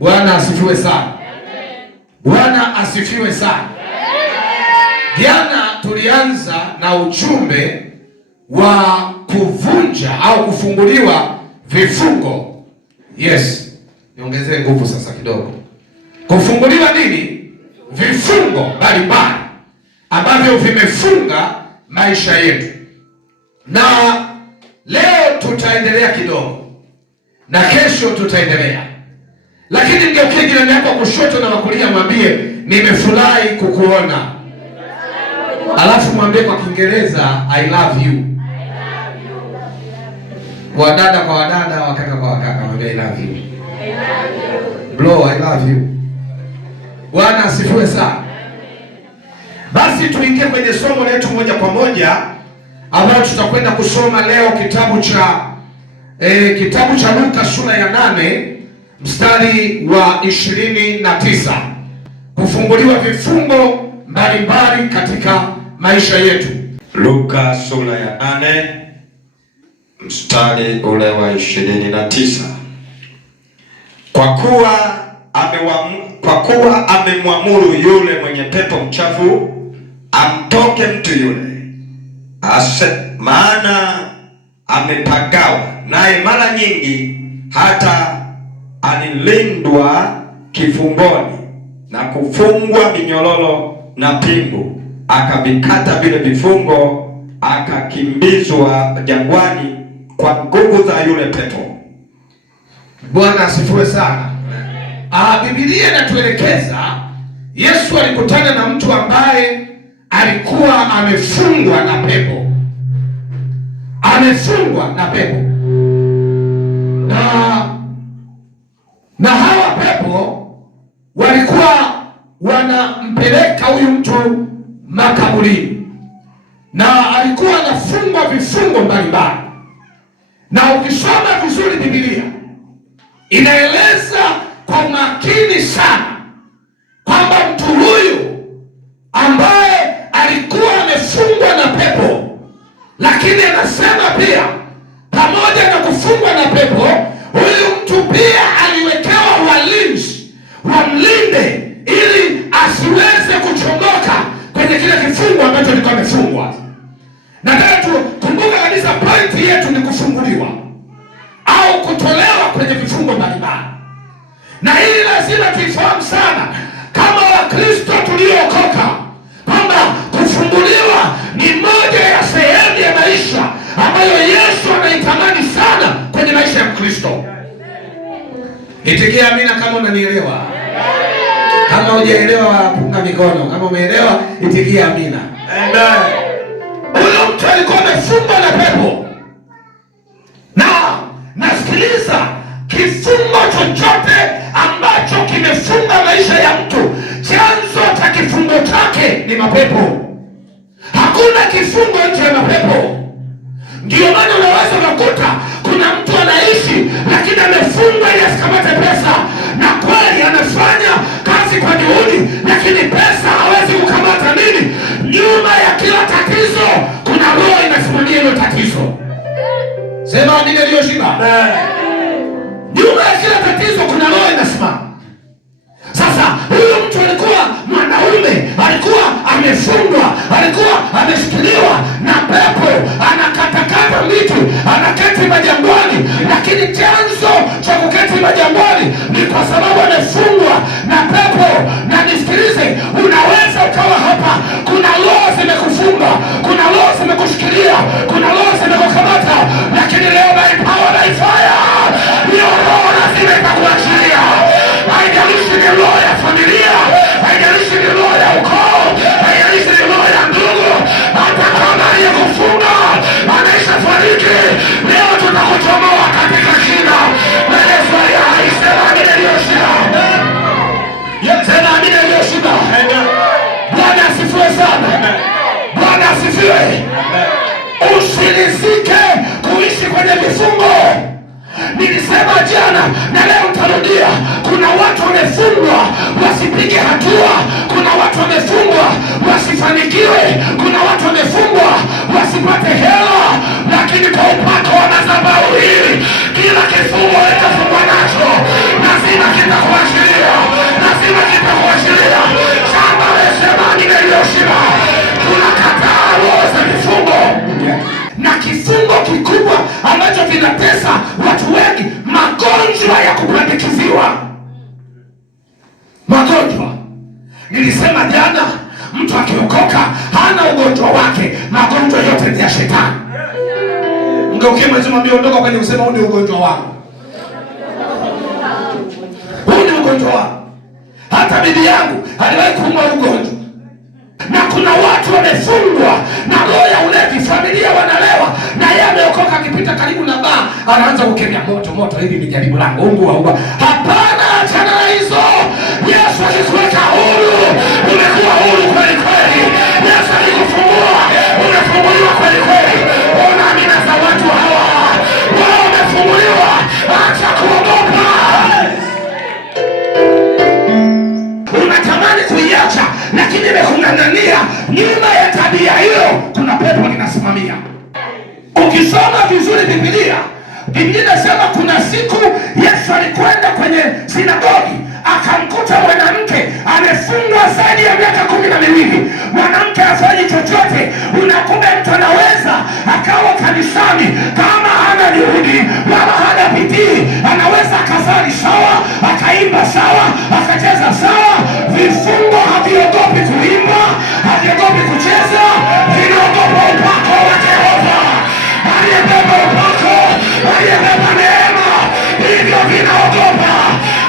Bwana asifiwe sana. Bwana asifiwe sana. Jana tulianza na ujumbe wa kuvunja au kufunguliwa vifungo. Yes. Niongezee nguvu sasa kidogo. Kufunguliwa nini? Vifungo mbalimbali ambavyo vimefunga maisha yetu. Na leo tutaendelea kidogo. Na kesho tutaendelea. Lakini ngeukie jirani yako kushoto na kulia, mwambie nimefurahi kukuona. Alafu mwambie kwa Kiingereza I love you. Wadada kwa wadada, wakaka kwa wakaka, mwambie I love you. Bro, I love you. Bwana asifiwe sana. Basi tuingie kwenye somo letu moja kwa moja ambalo tutakwenda kusoma leo kitabu cha Luka sura ya 8 mstari wa 29. Kufunguliwa vifungo mbalimbali katika maisha yetu. Luka sura ya 8 mstari ule wa 29. Kwa kuwa amemwamuru yule mwenye pepo mchafu amtoke mtu yule, maana amepagawa naye mara nyingi, hata alilindwa kifungoni na kufungwa minyororo na pingu, akavikata vile vifungo, akakimbizwa jangwani kwa nguvu za yule pepo. Bwana asifiwe sana. Biblia inatuelekeza Yesu alikutana na mtu ambaye alikuwa amefungwa na pepo. Amefungwa na pepo. Na hawa pepo walikuwa wanampeleka huyu mtu makaburini. Na alikuwa anafungwa vifungo mbalimbali. Na ukisoma vizuri Biblia inaeleza kwa umakini sana kwamba mtu huyu ambaye alikuwa amefungwa na pepo, lakini anasema pia pamoja na kufungwa na pepo, huyu mtu pia aliwekewa walinzi wamlinde ili asiweze kuchomoka kwenye kile kifungo ambacho alikuwa amefungwa. Nataka tukumbuke kabisa pointi yetu ni kufunguliwa au kutolewa kwenye vifungo mbalimbali. Na hili lazima tuifahamu sana kama Wakristo tuliokoka, kwamba kufunguliwa ni moja ya sehemu ya maisha ambayo Yesu anaitamani sana kwenye maisha ya Mkristo. Itikia amina kama unanielewa. Kama hujaelewa punga mikono. Kama umeelewa itikia amina. Amen. Huyo mtu alikuwa amefungwa na pepo. Na nasikiliza, kifungo chochote ambacho kimefunga maisha ya mtu, chanzo cha kifungo chake ni mapepo. Hakuna kifungo nje ya mapepo. Ndio maana unaweza kukuta kuna mtu anaishi lakini amefungwa ili asikamate pesa, na kweli anafanya kazi kwa juhudi, lakini pesa hawezi kukamata. Nini? Nyuma ya kila tatizo kuna roho inasimamia hilo tatizo. Sema amina iliyoshiba. Nyuma ya kila tatizo kuna roho inasimama. Sasa huyo mtu alikuwa mwanaume, alikuwa amefungwa, alikuwa ameshikiliwa na pepo, anakatakata miti, anaketi majangwani, lakini chanzo cha kuketi majangwani ni kwa sababu amefungwa na pepo. Na nisikilize, unaweza ukawa hapa, kuna roho zimekufunga, kuna roho zimekushikilia, kuna roho zimekukamata, lakini leo by power by fire hiyo roho lazima itakuachilia. Haijalishi ni roho ya familia, haijalishi ni roho ya ukoo, haijalishi ni roho ya ndugu, hata kama aliyekufunga anaisha fariki, leo tutakuchomoa katika jina la Yesu aliye hai. Sema amina iliyoshiba. Sema amina iliyoshiba. Bwana asifiwe sana. Bwana asifiwe. Usirizike kuishi kwenye vifungo. Nilisema jana na leo nitarudia, kuna watu wamefungwa wasipige hatua, kuna watu wamefungwa wasifanikiwe, kuna watu wamefungwa wasipate hela, lakini kwa upako wa madhabahu hii kila kifungo kitafungwa nacho lazima kita yanatesa watu wengi, magonjwa ya kupandikiziwa. Magonjwa. Nilisema jana, mtu akiokoka hana ugonjwa wake, magonjwa yote ni ya shetani. Mgeukie mwenzio mwambie ondoka kwenye kusema huu ni ugonjwa wangu. Huu ni ugonjwa wangu. Hata bibi yangu aliwahi kuumwa ugonjwa. Na kuna watu wamefungwa na roho ya ulevi, familia wanalewa, na yeye ameokoka, akipita karibu na baa anaanza kukemea moto moto, hili ni jaribu langu, ungua. Hapana, achana na hizo. Yesu akikuweka huru, umekuwa huru kweli kweli. Yesu akikufungua, umefunguliwa kweli kweli. Ona amina za watu hawa, wao wamefunguliwa. Acha kuogopa. Unatamani kuiacha, lakini imekung'ang'ania. Nyuma ya tabia hiyo kuna pepo linasimamia. Ukisoma vizuri Biblia inasema kuna siku Yesu alikwenda kwenye sinagogi, akamkuta mwanamke amefungwa zaidi ya miaka 12. Mwanamke hafanyi chochote. Unakumbe mtu anaweza akawa kanisani kama hana juhudi wala hana bidii, anaweza akasali sawa, akaimba sawa, akacheza sawa. Vifungo haviogopi kuimba, haviogopi kucheza, vinaogopa upako wa Jehova. Aliyebeba upako, aliyebeba neema, hivyo vinaogopa.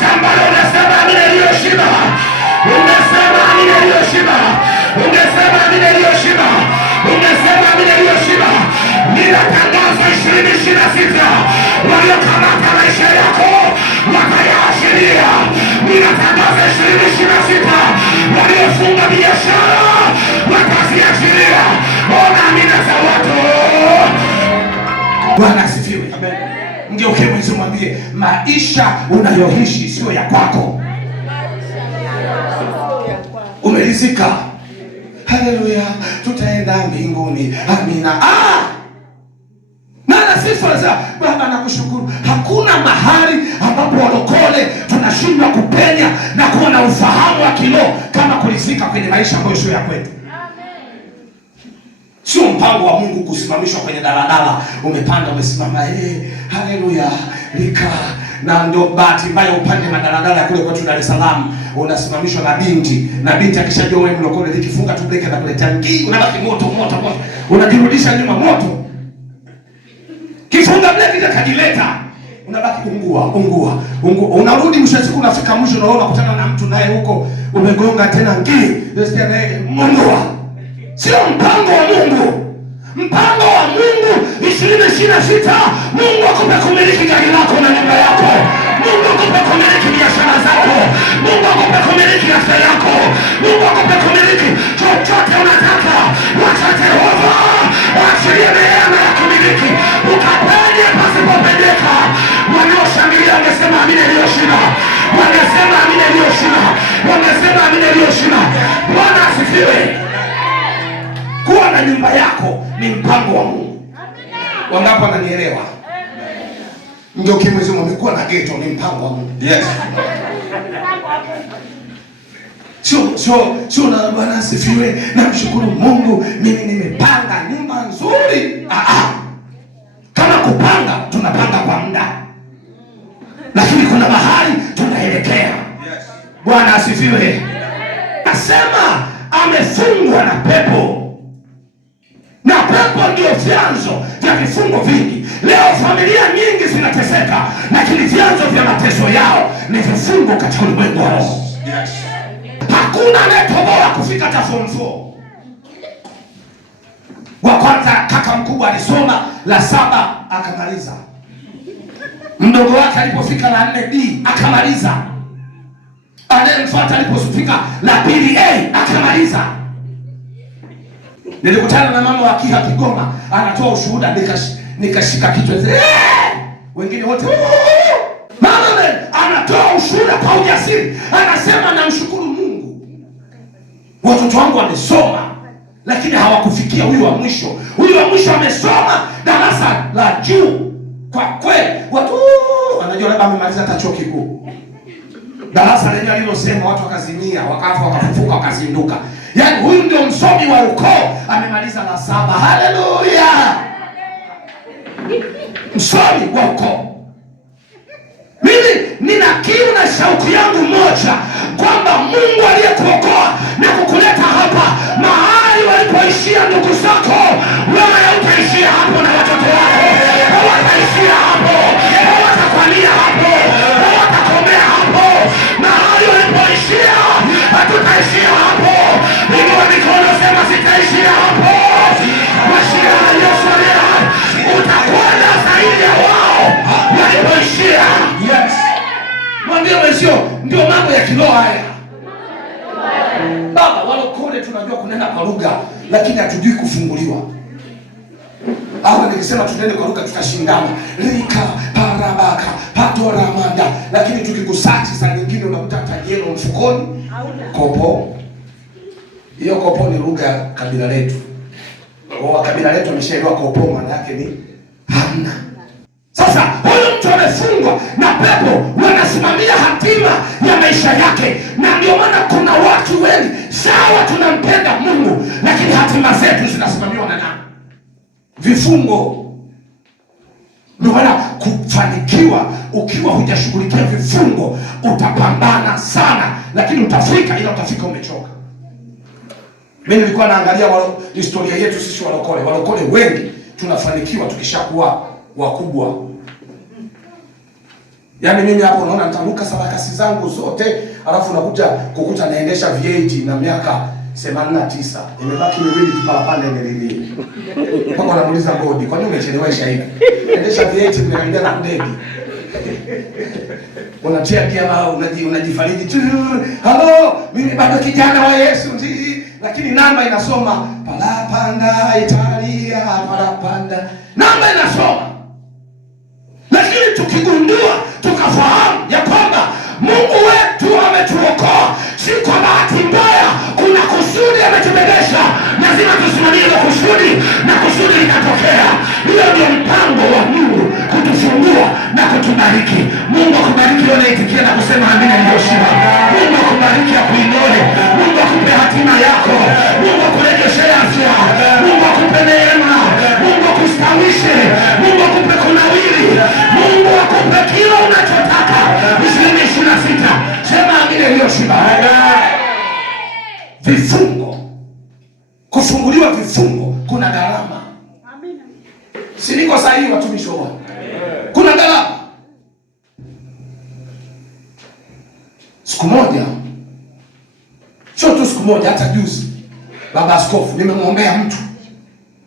Sambalo unasema amina iliyoshiba. Unasema amina iliyoshiba. Unasema amina iliyoshiba. Unasema amina iliyoshiba. Ninatangaza 2026 waliokamata maisha yako wakayaashiria. Ninatangaza 2026 waliofunga biashara wakaziashiria. Ona amina za watu. Bwana asifiwe. Amen. Mgeukie mwenzio mwambie maisha unayoishi sio ya kwako. Umelizika. Haleluya, tutaenda mbinguni. Amina. Nana sifa za Baba, nakushukuru. Hakuna mahali ambapo walokole tunashindwa kupenya na kuwa na ufahamu wa kiroho kama kulizika kwenye maisha ambayo sio ya kwetu. Sio mpango wa Mungu kusimamishwa kwenye daladala, umepanda umesimama, haleluya, lika. Na ndio bahati mbaya upande madaladala kule kwetu Dar es Salaam, unasimamishwa na binti akishajua wewe mlokole, likifunga tu breki anakuletea ngii, unabaki moto, unajirudisha nyuma moto. Kifunga breki kakajileta, unabaki ungua. Unarudi mwisho siku, unafika mwisho unaona kutana na mtu naye huko umegonga tena ngii, unasikia naye ungua. Sio mpango wa Mungu. Mpango wa Mungu 2026, Mungu akupe kumiliki gari lako na nyumba yako. Mungu akupe kumiliki biashara zako. Mungu akupe kumiliki afya yako. Mungu akupe kumiliki chochote unataka. Wacha Jehova waachilie neema ya kumiliki, ukapenye pasipopendeka. Walioshangilia wangesema amina iliyoshiba. Wangesema amina iliyoshiba. Wangesema amina iliyoshiba. Bwana asifiwe. Kuwa na nyumba yako ni mpango wa Mungu. Wangapi wananielewa? Ndio kimwezi umekuwa na ghetto ni mpango wa Mungu. Yes. Sio na Bwana asifiwe. Namshukuru Mungu mimi nimepanga nyumba nzuri. Kama kupanga tunapanga kwa muda. Lakini kuna mahali tunaelekea. Yes. Bwana asifiwe. Nasema amefungwa na pepo. Na pepo ndio vyanzo vya vifungo vingi. Leo familia nyingi zinateseka, lakini vyanzo vya mateso yao ni vifungo katika ulimwengu wa roho. Yes. Hakuna anayetoboa kufika hata form 4. Wa kwanza kaka mkubwa alisoma la 7 akamaliza. Mdogo wake alipofika la 4D akamaliza. Anayemfuata alipofika la 2A akamaliza. Nilikutana na mama wa Kiha Kigoma, anatoa ushuhuda, nikashika kichwa. Wengine wote mama anatoa ushuhuda kwa ujasiri, anasema namshukuru Mungu. Watoto wangu wamesoma lakini hawakufikia huyu wa mwisho. Huyu wa mwisho amesoma darasa la juu. Kwa kweli watu wanajua labda amemaliza hata chuo kikuu. Darasa lenyewe alilosema watu wakazimia, wakafa, wakafufuka, wakazinduka. Yaani huyu ndio msomi wa ukoo, amemaliza la 7. Haleluya. msomi wa ukoo. Mimi nina kiu na shauku yangu moja, kwamba Mungu aliyekuokoa na kukuleta hapa mahali walipoishia ndugu zako, wewe hautaishia hapo na watoto wako. Hawataishia hapo, hawatakwamia hapo, hawatakomea hapo. Mahali walipoishia hatutaishia hapo. Inua mikono, sema sitaishia hapo. Mashia aliyosalia utakwenda zaidi ya wao walipoishia. Yes. Mwambie mwenzio, ndio mambo ya kiroho haya. Baba, walokole tunajua kunena kwa lugha, lakini hatujui kufunguliwa. Hapo nikisema tunene kwa lugha tutashindana. Rika parabaka patoramanda, lakini tukikusachi saa nyingine unakuta tajero mfukoni kopo. Hiyo kopo ni lugha ya kabila letu. Kwa kabila letu ameshaelewa kopo maana yake ni hamna. Sasa huyu mtu amefungwa na pepo wanasimamia hatima ya maisha yake, na ndio maana kuna watu wengi sawa tunampenda Mungu, lakini hatima zetu zinasimamiwa na nani? Vifungo. Ndio maana kufanikiwa ukiwa hujashughulikia vifungo utapambana sana, lakini utafika, ila utafika umechoka. Mimi nilikuwa naangalia historia yetu sisi walokole. Walokole wengi tunafanikiwa tukishakuwa wakubwa. Yaani mimi hapo unaona nitaruka sarakasi zangu zote, alafu unakuja kukuta naendesha V8 na miaka 89. Imebaki miwili tu parapanda endelee. Mpaka namuuliza bodi, kwa nini umechelewesha hivi? Endesha V8 unaendelea na ndege. Unatia pia unajifariji. Halo, mimi bado kijana wa Yesu ndiye, lakini namba inasoma parapanda Italia, parapanda. Namba inasoma. Lakini tukigundua, tukafahamu ya kwamba Mungu wetu ametuokoa, si kwa bahati mbaya, kuna kusudi ametubebesha, lazima tusimamie ile kusudi na kusudi likatokea. Hiyo ndio mpango wa Mungu, kutufungua na kutubariki. Mungu akubariki wewe unaitikia na kusema amina iliyoshiba. Mungu akubariki, akuinue. Mungu akupe hatima yako. Mungu akurejeshe afya. Mungu akupe neema. Mungu akustawishe. Mungu akupe kunawiri. Mungu akupe kila unachotaka. 2026 sema amina iliyoshiba. Vifungo, kufunguliwa vifungo kuna gharama. Amina. Si niko sahihi watumishi wa Bwana? Kuna gharama. Siku moja, sio tu siku moja, hata juzi baba askofu nimemwombea mtu,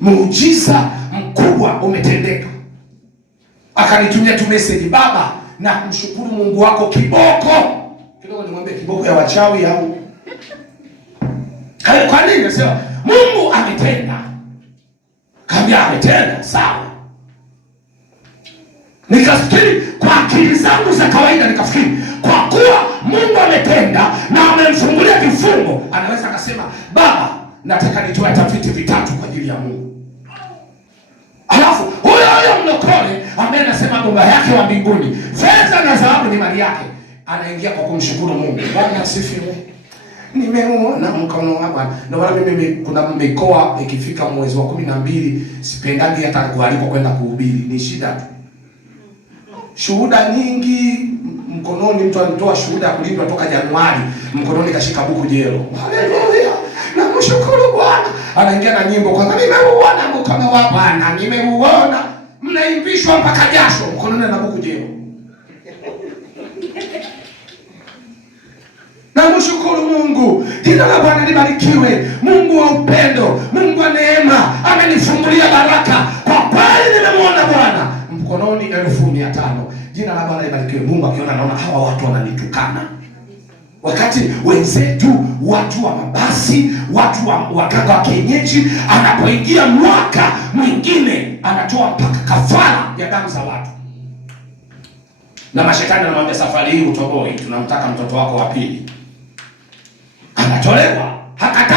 muujiza mkubwa umetendeka. Akanitumia tu message, baba na kumshukuru Mungu wako kiboko. Kidogo nimwambie kiboko ya wachawi au kwa nini? Nasema Mungu ametenda. Kaambia ametenda, sawa. Nikafikiri kwa akili zangu za kawaida, nikafikiri kwa kuwa Mungu ametenda na amemfungulia vifungo, anaweza akasema baba, nataka nitoe tafiti vitatu kwa ajili ya Mungu. Alafu huyo mlokole ambaye anasema baba yake wa mbinguni, fedha na dhahabu ni mali yake, anaingia kwa kumshukuru Mungu. Bwana asifiwe. Nimeona mkono wa Bwana. Ndio maana mimi kuna mikoa ikifika mwezi wa 12 sipendagi hata kualikwa kwenda kuhubiri, ni shida tu. Shuhuda nyingi mkononi, mtu anatoa shuhuda ya kulindwa toka Januari, mkononi kashika buku jelo. Haleluya. Namshukuru Bwana. Anaingia na nyimbo kwanza, nimeuona mkono wa Bwana, nimeuona. Mnaimbishwa mpaka jasho, mkononi na buku jelo. Namshukuru Mungu. Jina la Bwana libarikiwe. Mungu wa upendo, Mungu wa neema amenifungulia baraka. Kwa kweli nimemwona Bwana. Mkononi 1500. Jina la Bwana libarikiwe. Mungu akiona naona hawa watu wananitukana. Wakati wenzetu watu wa mabasi, watu wa waganga wa kienyeji, anapoingia mwaka mwingine anatoa mpaka kafara ya damu za watu. Na mashetani anamwambia safari hii utoboi, tunamtaka mtoto wako wa pili. Anatolewa, hakata